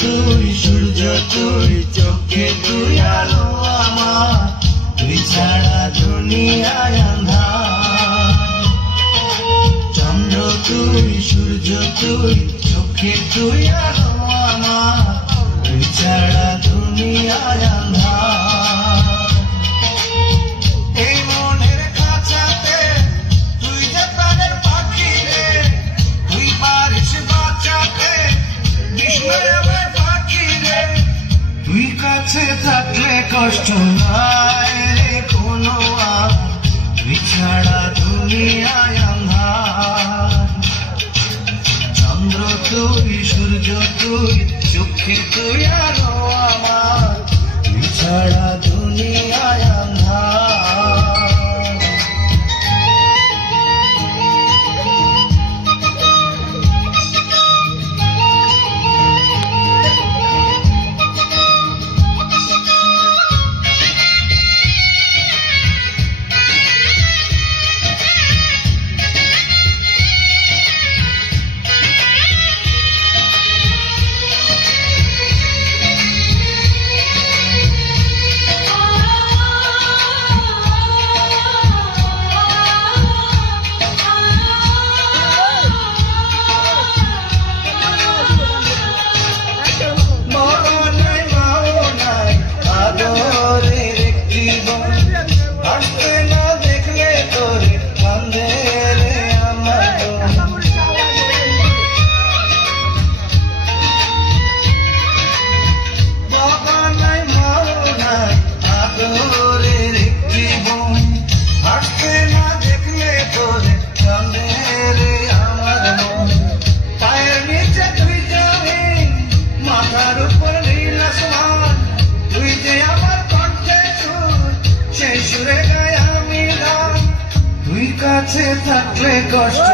তুই সূর্য তুই চোখে তুই আলো আমার, তুই ছাড়া দুনিয়ায় আঁধার। চন্দ্র তুই সূর্য তুই চোখে তুই আলো আমার, তুই ছাড়া দুনিয়ায় আঁধার। এই মনের খাঁচাতে তুই যে প্রাণের পাখি রে, তুই পারিস বাঁচাতে বিস্ময়ের পাখি রে। তুই কাছে থাকলে কষ্ট নাই রে কোনো আর, তুই ছাড়া দুনিয়ায় আঁধার। চন্দ্র তুই সূর্য তুই চোখে তুই আলো আমার, তুই ছাড়া দুনিয়ায় আঁধার। কাছে থাকলে কষ্ট